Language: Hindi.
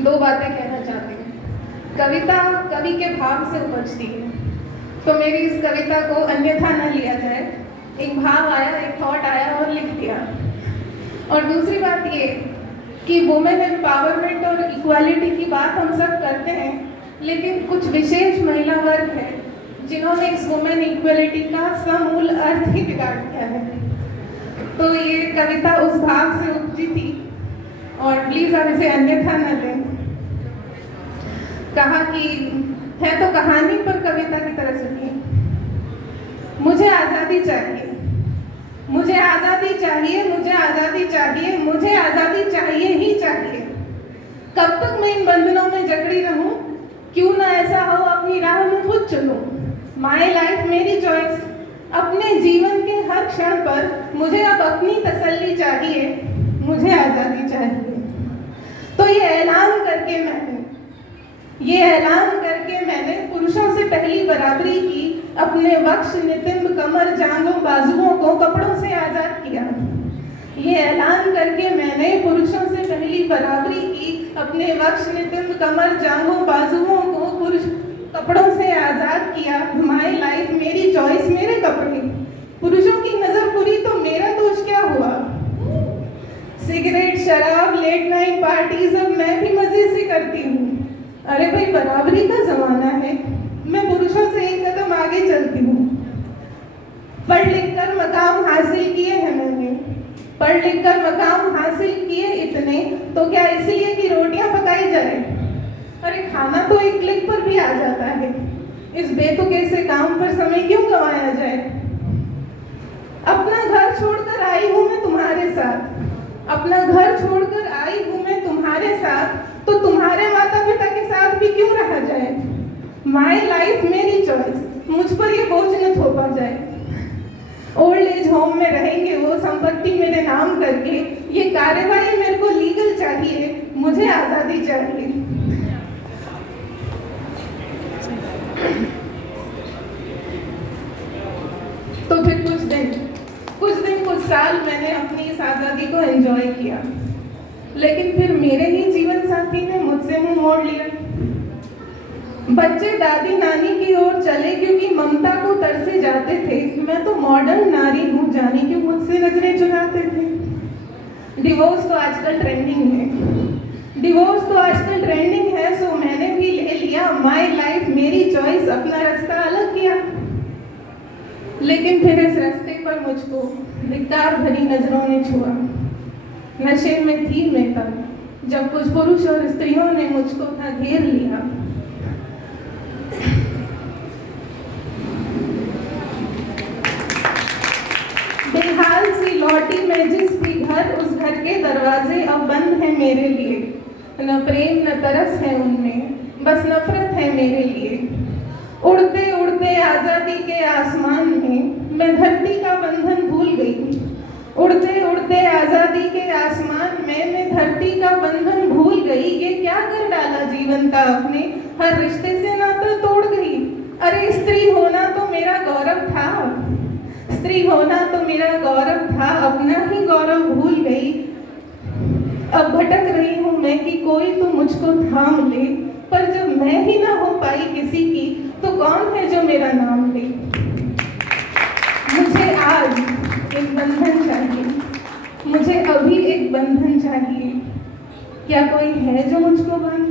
दो बातें कहना चाहती हूँ। कविता कवि के भाव से उपजती है, तो मेरी इस कविता को अन्यथा न लिया जाए। एक भाव आया, एक थॉट आया और लिख दिया। और दूसरी बात ये कि वुमेन एम्पावरमेंट और इक्वालिटी की बात हम सब करते हैं, लेकिन कुछ विशेष महिला वर्ग है जिन्होंने इस वुमेन इक्वालिटी का समूल अर्थ ही बिगाड़ दिया है। तो ये कविता उस भाव से उपजी थी और प्लीज आप इसे अन्यथा न लें। कहा कि है तो कहानी पर कविता की तरह सुनिए। मुझे आज़ादी चाहिए, मुझे आज़ादी चाहिए, मुझे आज़ादी चाहिए, मुझे आज़ादी चाहिए ही चाहिए। कब तक मैं इन बंधनों में जकड़ी रहूं? क्यों ना ऐसा हो अपनी राह में खुद चलूं। माई लाइफ मेरी चॉइस। अपने जीवन के हर क्षण पर मुझे अब अपनी तसल्ली चाहिए, मुझे आज़ादी चाहिए। तो ये ऐलान करके मैंने पुरुषों से पहली बराबरी की, अपने वक्ष नितिंब कमर जांघों बाजुओं को कपड़ों से आज़ाद किया। ये ऐलान करके मैंने पुरुषों से पहली बराबरी की, अपने वक्ष नितिंब कमर जांघों बाजुओं को पुरुष कपड़ों से आज़ाद किया। माई लाइफ मेरी चॉइस, मेरे कपड़े। पुरुषों की नज़र बुरी तो मेरा दोष क्या हुआ? सिगरेट, शराब, लेट नाइट पार्टीज अब मैं भी मजे से करती हूँ। अरे भाई, बराबरी का जमाना है, मैं पुरुषों से एक कदम आगे चलती हूँ। पढ़ लिख कर मकाम हासिल किए हैं मैंने, पढ़ लिख कर मकाम हासिल किए इतने, तो क्या इसलिए कि रोटियां पकाई जाए? अरे खाना तो एक क्लिक पर भी आ जाता है, इस बेतुके से काम पर समय क्यों गंवाया जाए? अपना घर छोड़कर आई हूँ मैं तुम्हारे साथ, अपना घर छोड़कर आई हूँ मैं तुम्हारे साथ, तो तुम्हारे माता पिता के साथ भी क्यों रहा जाए? माई लाइफ मेरी चॉइस, मुझ पर ये बोझ न थोपा जाए। ओल्ड एज होम में रहेंगे वो, संपत्ति मेरे नाम करके, ये कार्यवाही मेरे को लीगल चाहिए, मुझे आज़ादी चाहिए। तो फिर कुछ दिन कुछ साल मैंने अपनी इस आज़ादी को एंजॉय किया, लेकिन फिर मेरे ही जीवन साथी ने मुझसे मुंह मोड़ लिया। बच्चे दादी नानी की ओर चले क्योंकि ममता को तरसे जाते थे। मैं तो मॉडर्न नारी हूँ, जाने क्यों मुझसे नजरें चुराते थे। डिवोर्स तो आजकल ट्रेंडिंग है, सो मैंने भी ले लिया। माई लाइफ मेरी चॉइस, अपना रास्ता अलग किया। लेकिन फिर इस रास्ते पर मुझको धिक्कार भरी नजरों ने छुआ। नशे में थी मैं तब, जब कुछ पुरुष और स्त्रियों ने मुझको था घेर लिया। बेहाल सी लौटी मैं जिस भी घर, उस घर के दरवाजे अब बंद हैं मेरे लिए। न प्रेम न तरस है उनमें, बस नफरत है मेरे लिए। उड़ते उड़ते आज़ादी के आसमान में मैं धरती का बंधन भूल गई। उड़ते उड़ते आज़ादी के आसमान में मैं धरती का बंधन भूल गई। ये क्या कर डाला जीवन का अपने, हर रिश्ते से नाता तोड़ गई। अरे स्त्री होना तो मेरा गौरव था, स्त्री होना तो मेरा गौरव था, अपना ही गौरव भूल गई। अब भटक रही हूँ मैं कि कोई तो मुझको थाम ले, पर जब मैं ही ना हो पाई किसी की, तो कौन है जो मेरा नाम ले? मुझे आज एक बंधन चाहिए, मुझे अभी एक बंधन चाहिए। क्या कोई है जो मुझको बांध